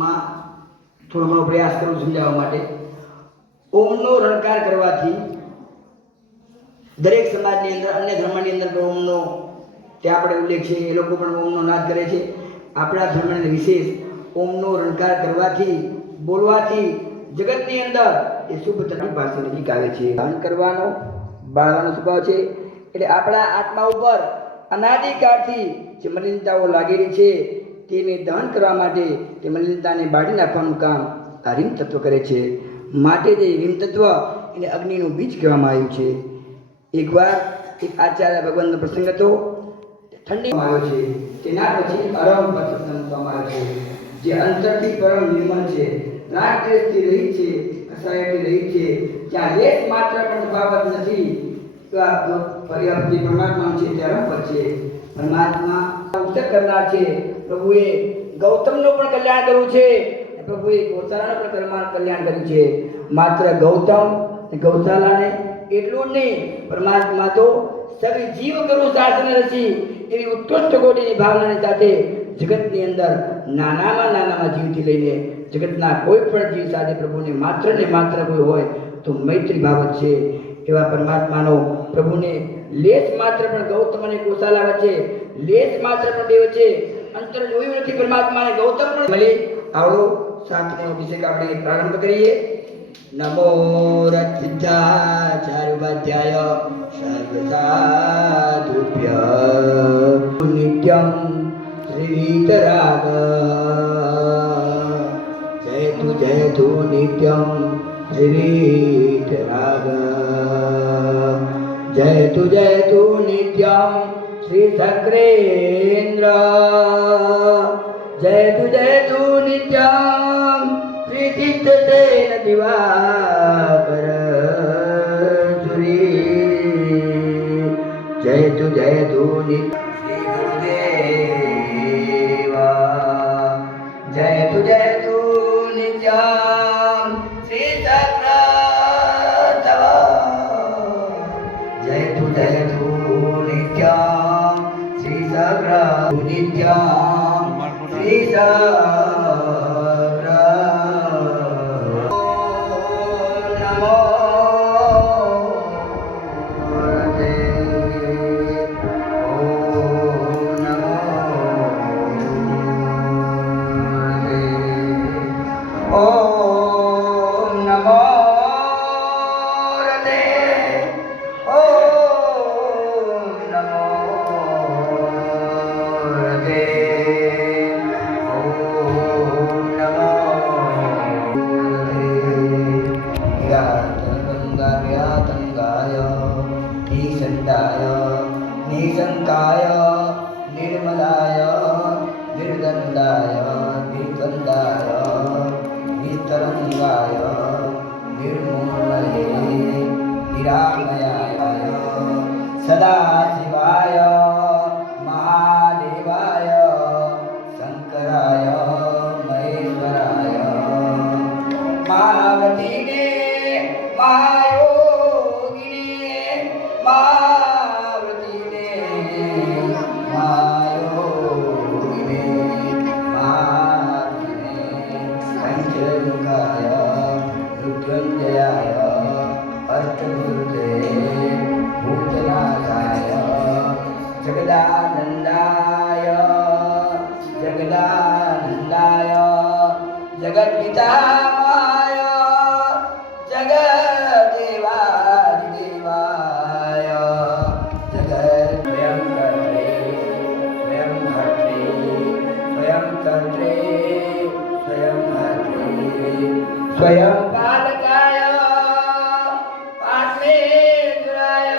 માં થોડો ઘણો પ્રયાસ કરું સમજાવવા માટે. ઓમનો રણકાર કરવાથી દરેક સમાજની અંદર, અન્ય ધર્મની અંદર પણ ઓમનો ત્યાં આપણે ઉલ્લેખ છે, એ લોકો પણ ઓમનો નાદ કરે છે. આપણા ધર્મની વિશેષ ઓમનો રણકાર કરવાથી, બોલવાથી જગતની અંદર એ શુભ તરફ પાસે નજીક આવે છે. દાન કરવાનો બાળવાનો સ્વભાવ છે. એટલે આપણા આત્મા ઉપર અનાદિકાળથી જે મલિનતાઓ લાગેલી છે તેને દહન કરવા માટે, તે મલિનતાને બાળી નાખવાનું કામ આ રીમ તત્વ કરે છે. માટે જે રીમ તત્વ એને અગ્નિનું બીજ કહેવામાં આવ્યું છે. એકવાર એક આચાર્ય ભગવાનનો પ્રસંગ હતો. ઠંડીમાં આવ્યો છે, તેના પછી અરમ પર પ્રસંગ મૂકવામાં આવ્યો છે. જે અંતરથી પરમ નિર્મળ છે, રાગદ્વેષથી રહિત છે, કસાયથી રહિત છે, જ્યાં લેશ માત્ર પણ તફાવત નથી. પરમાત્મા છે તે અરમ પર છે. પરમાત્મા ઉત્તર કરનાર છે. પ્રભુએ ગૌતમનું પણ કલ્યાણ કર્યું છે, પ્રભુએ ગૌશાલાનું પણ કલ્યાણ કર્યું છે. માત્ર ગૌતમ ગૌશાલાને એટલું જ નહીં, પરમાત્મા તો સગી જીવ કરું શાસન રચી એવી ઉત્કૃષ્ટ કોટીની ભાવનાની સાથે જગતની અંદર નાનામાં જીવથી લઈને જગતના કોઈ પણ જીવ સાથે પ્રભુને માત્ર ને માત્ર કોઈ હોય તો મૈત્રી ભાવ જ છે. એવા પરમાત્માનો પ્રભુને લેશ માત્ર પણ ગૌતમ અને ગૌશાલા વચ્ચે લેશ માત્ર પણ બે વચ્ચે અંતર જોયું નથી. પરમાત્માને ગૌતમ પણ મળી. આવડો શાસ્ત્રનો અભિષેક આપણે પ્રારંભ કરીએ. નમો રથિદ્ધાચાર્યોપાધ્યાય સર્વસાધુભ્ય નિત્યમ શ્રીવીતરાગ જયતુ નિત્યમ શ્રીવીતરાગ જયતુ નિત્યમ શ્રી સક્રેન્દ્ર જયતુ નિત્યમ શ્રી સિદ્ધસેન દિવાકર સુરી જયતુ નિત્યમ શ્રી ગુરુદેવા જયતુ નિત્યમ શ્રી સક્રતવ જયતુ નિત્યમ શ્રી સક્ર નિત્યમ શ્રી નિશંકાય નિર્મલાય નિર્દંડાય નિર્ગંધાય નિતરંગાય નિર્મૂલયે નિરામયાય સદાશિવાય મહાદેવાય શંકરાય મહેશ્વરાય પાર્વતીને जगदानंदाय जगद्पितामहाय जगदेवादिदेवाय स्वयं कर्त्रे स्वयं कालकाय पार्श्वेश्वराय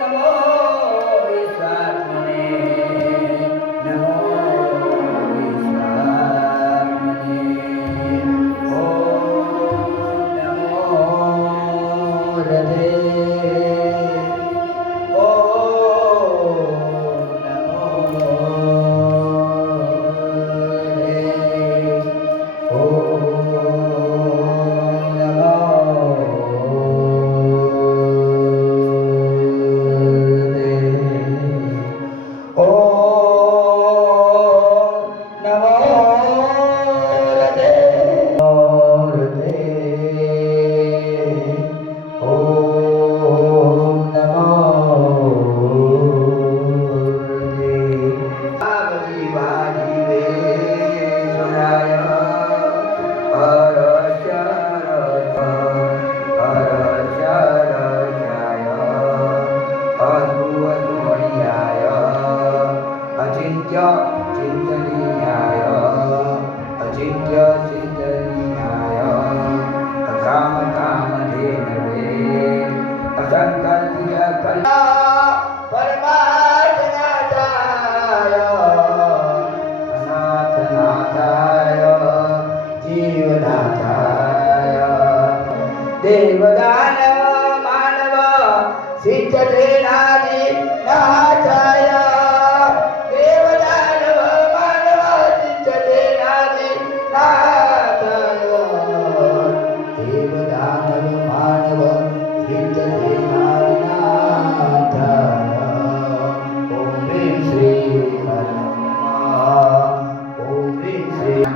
नमो विश्वात्मने नमो विश्वात्मने ओम नमो हृदे ओम नमो हृदे ओम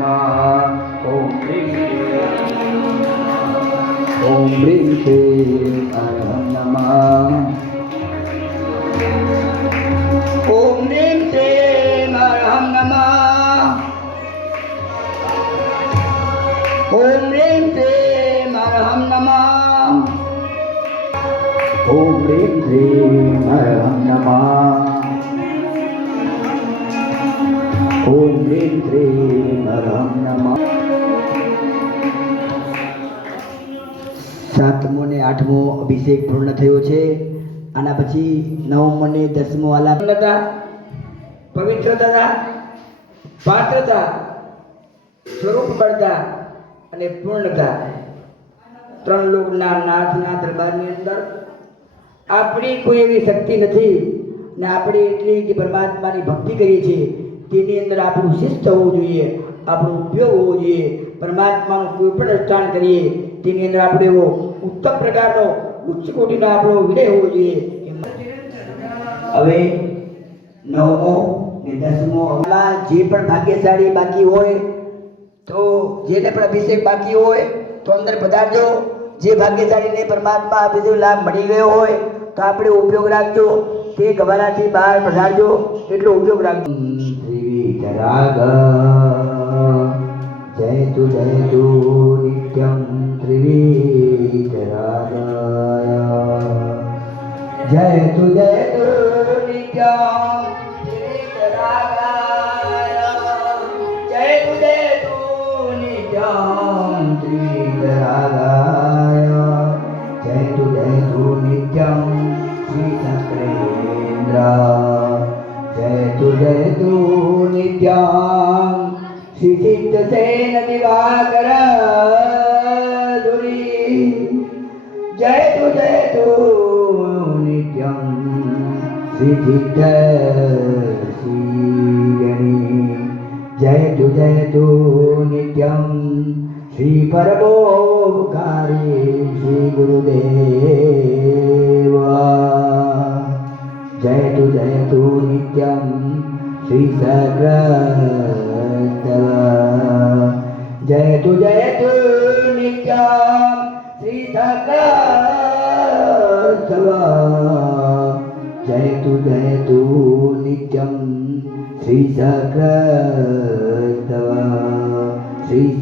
ઓમ હ્રીં શ્રીં અરહં નમઃ. ઓમ હ્રીં શ્રીં અરહં નમઃ. ઓમ હ્રીં શ્રીં અરહં નમઃ. ઓમ હ્રીં શ્રીં અરહં નમઃ. ઓમ હ્રીં શ્રીં અરહં નમઃ. સાતમો ને આઠમો અભિષેક પૂર્ણ થયો છે. આના પછી નવમો ને દસમો આલાપનતા, પવિત્રતા, પાત્રતા, સ્વરૂપ બળતા અને પૂર્ણતા. ત્રણ લોકના નાથના દરબારની અંદર આપણી કોઈ એવી શક્તિ નથી ને આપણે એટલી જે પરમાત્માની ભક્તિ કરીએ છીએ તેની અંદર આપણું શિસ્ત હોવું જોઈએ, આપણો ઉપયોગ હોવો જોઈએ. પરમાત્માનું કોઈ પણ અનુષ્ઠાન કરીએ તેની અંદર આપણે એવો ઉત્તમ પ્રકારનો ઉચ્ચ કોટીનો આપણો વિનય હોવો જોઈએ. હવે નવમો ને દસમો આમાં જે પણ ભાગ્યશાળી બાકી હોય તો જેને પણ અભિષેક બાકી હોય તો અંદર પધારજો. જે ભાગ્યશાળીને પરમાત્મા અભિષેક લાભ મળી ગયો હોય તો આપણે ઉપયોગ રાખજો. તે ગવાલાથી બહાર પધારજો, એટલો ઉપયોગ રાખજો. ત્રિવિતરાગ જયતુ જયતુ નિત્યં ત્રિવિતરાગાય. જયતુ જયતુ નિત્યં ત્રિવિતરાગાય. જયતુ જયતુ નિત્યં ત્રિવિતરાગાય. જયતુ જયતુ નિત્યં શ્રી શંકરેન્દ્ર. જયતુ જયતુ નિત્યં શ્રી સિદ્ધસેન દિવાકર ધુરી. જયતુ જયતુ નિત્યં શ્રી સિદ્ધશ્રીગણી. જયતુ જયતુ નિત્યં શ્રી પરમોપકારી શ્રી ગુરુદેવ. જયતુ જયતુ નિત્યં શ્રી સક્રસ્તવ. જયતુ જયતુ નિત્યં શ્રી સક્રસ્તવ. જયતુ જયતુ નિત્યં શ્રી સક્રસ્તવ. શ્રી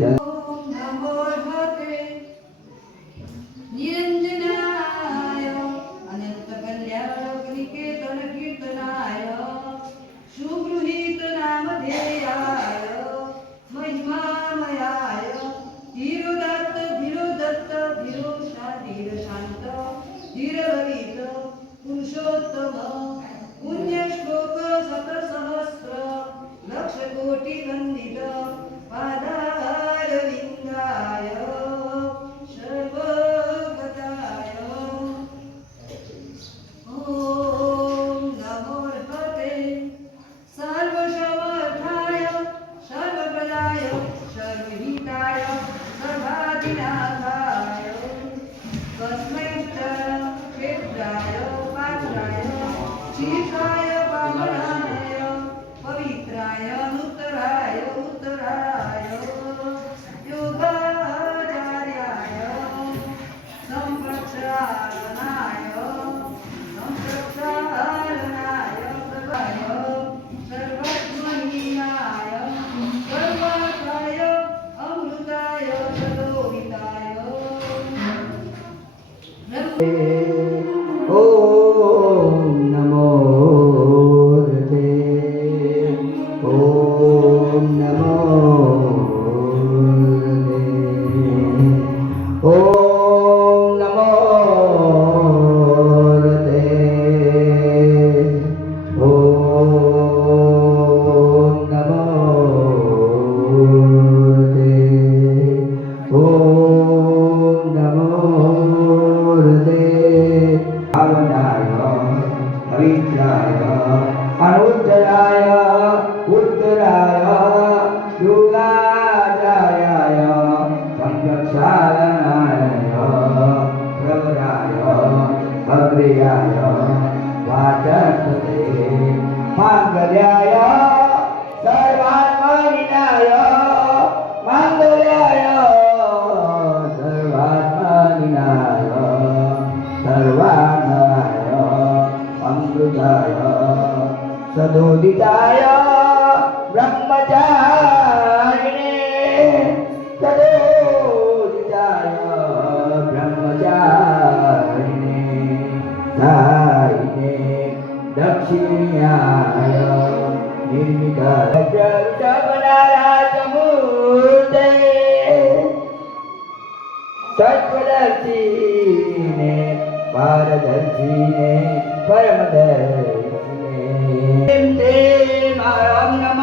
નિરંજનાય અનંતકલ્યાણનિકેતન કીર્તનાય સુગૃહીત નામધેયાય મહિમામયાય ધીરોદત્ત ધીરોદત્ત ધીર શાંત ધીરવરિત પુરુષોત્તમ પુણ્યશ્લોક શતસહસ્ર લક્ષકોટિ વંદિત પાદારવિંદાય સર્વગતાય. ઓમ નમો હતે સર્વસમર્થાય સર્વપ્રદાય સર્વહિતાય સર્વાધિનાથાય કસ્મૈશ્ચર ક્ષેત્રાય પાત્રાય શીર્ષાય પાવનાય પવિત્રાય નુતરાય ઉત્તરાય યોગાચાર્યાય સંપ્રક્ષાલનાય સર્વાય સર્વસ્મહીયાય સર્વાર્થાય અમૃતાય સદોહિતાય. ઓમ નમો રતે. ઓમ નમો રતે. ઓમ નમો રતે. ઓમ નમો રતે. ઓમ નમો રતે. દર્શીને પરમ દર્શીને તે મારા નમઃ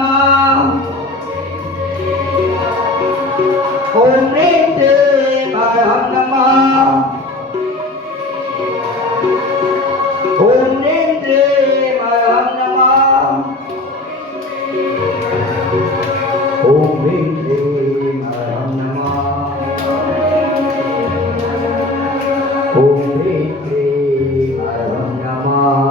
ઓમ રીમ તે મારા નમઃ ઓમ રીમ તે મારા નમઃ ઓમ રીમ ક્લીમ હરમ નમઃ ઓમ રીમ ક્લીમ હરમ નમઃ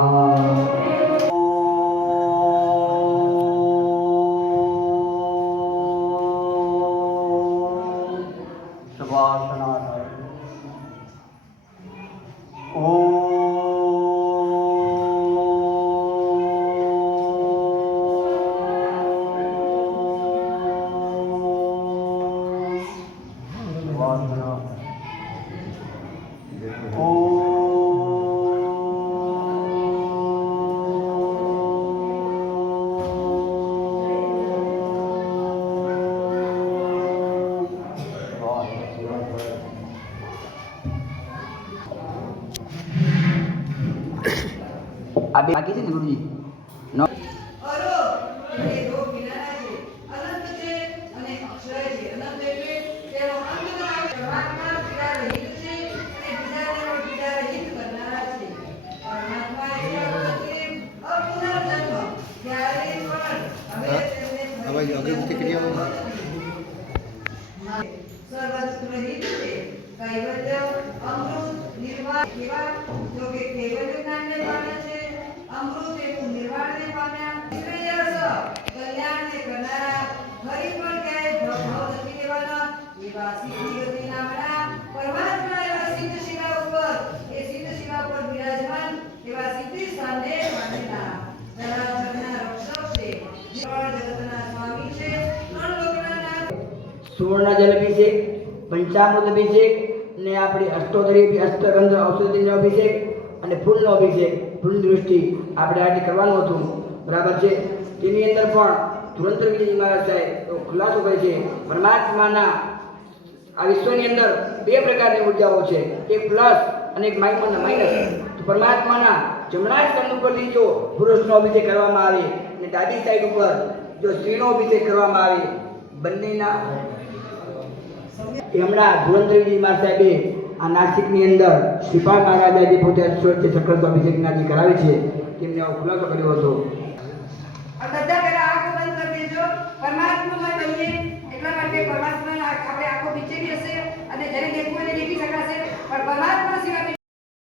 આ બે બાકી છે ને ગુરુજી નો અરો એ દો કિનારા છે અનંત છે અને અક્ષય છે અનંત એટલે તેનો અંત ના આવે પરમાત્મા પીડા રહિત છે અને બીજાને પીડા રહિત કરનારા છે પરમાત્મા એવા છે અપુનર્જન્મ ક્યારે પણ હવે તેમને અગરબત્તી કરી આવો સર્વત્ર રહિત છે કૈવલ્ય અમૃત નિર્વાણ એવા જો કે કૈવલ્ય જ્ઞાનને પામે છે અમૃત એવું નિર્વાણને પામ્યા શ્રેયસ કલ્યાણને કરનારા ફરી પણ ક્યાંય ભવ નથી લેવાના એવા સિદ્ધિ ગતિ નામના પરમાત્મા એવા સિદ્ધ શિલા ઉપર એ સિદ્ધ શિલા ઉપર બિરાજમાન એવા સિદ્ધિ સ્થાનને પામેલા ધરાધરના રક્ષક છે જીવન જગતના સ્વામી છે ત્રણ લોકના નાથ સુવર્ણ જલ અભિષેક પંચામૃત અભિષેક ને આપણી અષ્ટોદરી અષ્ટગંધ ઔષધિનો અભિષેક અને ફૂલનો અભિષેક ફૂલ દૃષ્ટિ આપણે આજે કરવાનું હતું બરાબર છે તેની અંદર પણ ધુરંધર વિજયજી મહારાજ સાહેબ એવો ખુલાસો કરે છે પરમાત્માના આ વિશ્વની અંદર બે પ્રકારની ઉર્જાઓ છે એક પ્લસ અને એક માઇનસ તો પરમાત્માના જમણા સ્કંદ ઉપરથી જો પુરુષનો અભિષેક કરવામાં આવે અને ડાબી સાઈડ ઉપર જો સ્ત્રીનો અભિષેક કરવામાં આવે બંનેના હમણાં ધુરંધરજી મહારાજ સાહેબે આ નાસિકની અંદર શ્રીપાલ મહારાજા જે પોતે અશ્વર્ય ચક્ર અભિષેકના જે કરાવે છે તેમને આવો ખુલાસો કર્યો હતો આ બધા પેલા આંખો બંધ કરી દેજો પરમાત્મામાં બનીએ એટલા માટે પરમાત્માના આપણે આંખો બીચેલી હશે અને જ્યારે દેખવું એને દેખી શકાશે પણ પરમાત્મા સિવાય